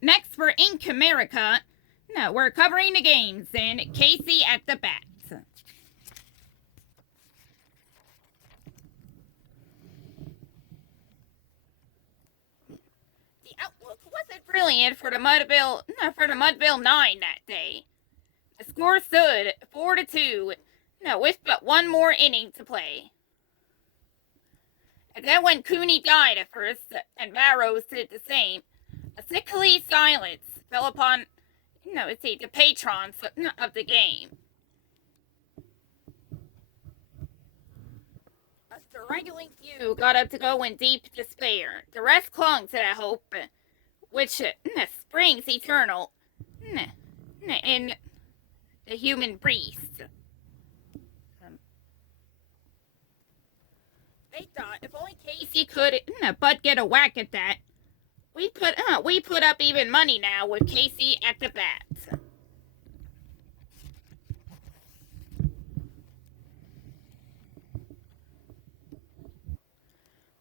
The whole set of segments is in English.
Next for Inkymerica, no, we're covering the games and Casey at the bat. The outlook wasn't brilliant for the Mudville 9 that day. The score stood 4-2, with but one more inning to play. And then when Cooney died at first and Barrows did the same, a sickly silence fell upon, the patrons of the game. A straggling few got up to go in deep despair. The rest clung to that hope, which springs eternal in the human breast. They thought if only Casey could but get a whack at that, we put up even money now with Casey at the bat.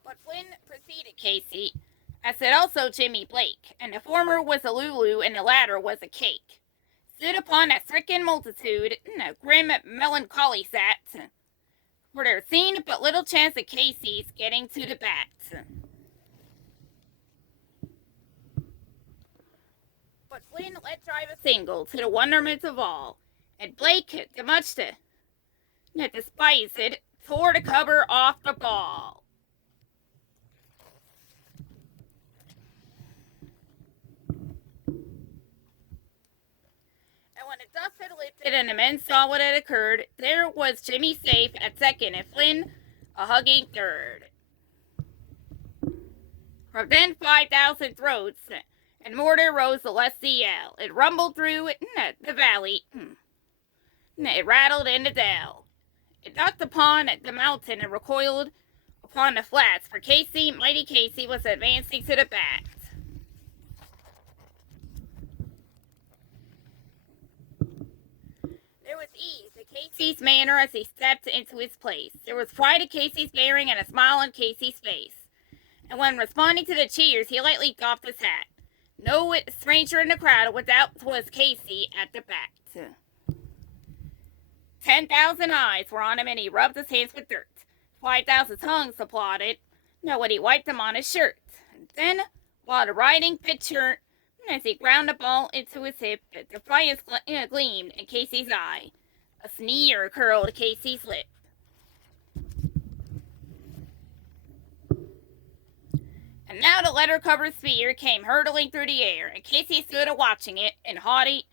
But Flynn preceded Casey, as did also Jimmy Blake, and the former was a Lulu and the latter was a cake. Stood upon that stricken multitude, grim melancholy sat, for there seemed but little chance of Casey's getting to the bat. But Flynn let drive a single to the wonderment of all, and Blake, much to despise it, tore the cover off the ball. And when the dust had lifted and the men saw what had occurred, there was Jimmy safe at second and Flynn a hugging third. From then 5,000 throats and more there rose the lusty yell. It rumbled through the valley. It rattled in the dell. It ducked upon the mountain and recoiled upon the flats, for Casey, mighty Casey, was advancing to the bat. There was ease in Casey's manner as he stepped into his place. There was pride in Casey's bearing and a smile on Casey's face. And when responding to the cheers, he lightly doffed his hat. No stranger in the crowd without was Casey at the bat. 10,000 eyes were on him, and he rubbed his hands with dirt. 5,000 tongues applauded when he wiped them on his shirt. And then, while the riding pitcher, as he ground the ball into his hip, defiance gleamed in Casey's eye. A sneer curled Casey's lip. And now the letter-covered sphere came hurtling through the air, and Casey stood a-watching it in haughty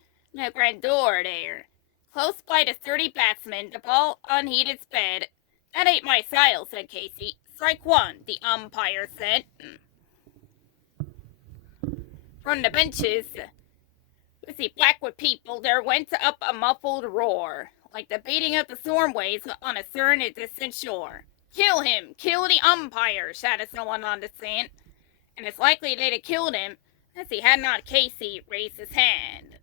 grandeur there. Close by the sturdy batsman, the ball unheeded sped. That ain't my style, said Casey. Strike one, the umpire said. From the benches, busy black with people, there went up a muffled roar, like the beating of the storm waves on a stern and distant shore. Kill him! Kill the umpire! Shouted someone on the stand. And it's likely they'd have killed him, as he had not Casey raised his hand.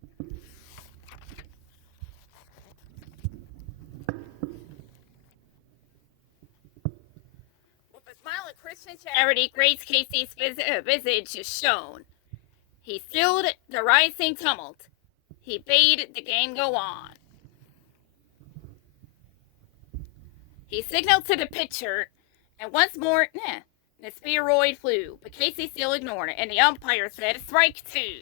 With a smile of Christian charity, Grace Casey's visage shone. He stilled the rising tumult. He bade the game go on. He signaled to the pitcher, and once more, the spheroid flew, but Casey still ignored it, and the umpire said, strike two.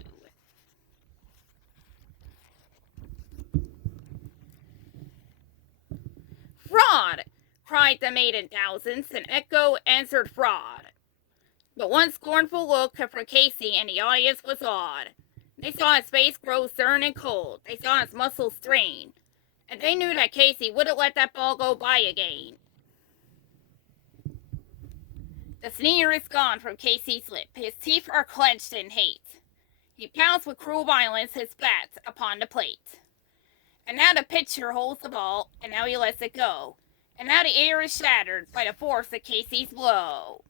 Fraud! Cried the maiden thousands, and echo answered fraud. But one scornful look from Casey and the audience was odd. They saw his face grow stern and cold. They saw his muscles strain. And they knew that Casey wouldn't let that ball go by again. The sneer is gone from Casey's lip. His teeth are clenched in hate. He pounds with cruel violence his bat upon the plate. And now the pitcher holds the ball, and now he lets it go. And now the air is shattered by the force of Casey's blow.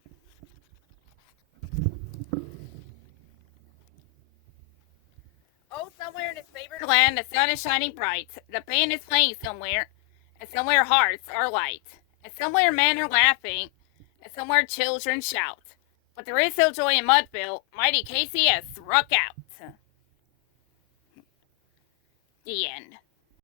Oh, somewhere in his favorite land, the sun is shining bright. The band is playing somewhere, and somewhere hearts are light. And somewhere men are laughing, and somewhere children shout. But there is still joy in Mudville. Mighty Casey has struck out. The end.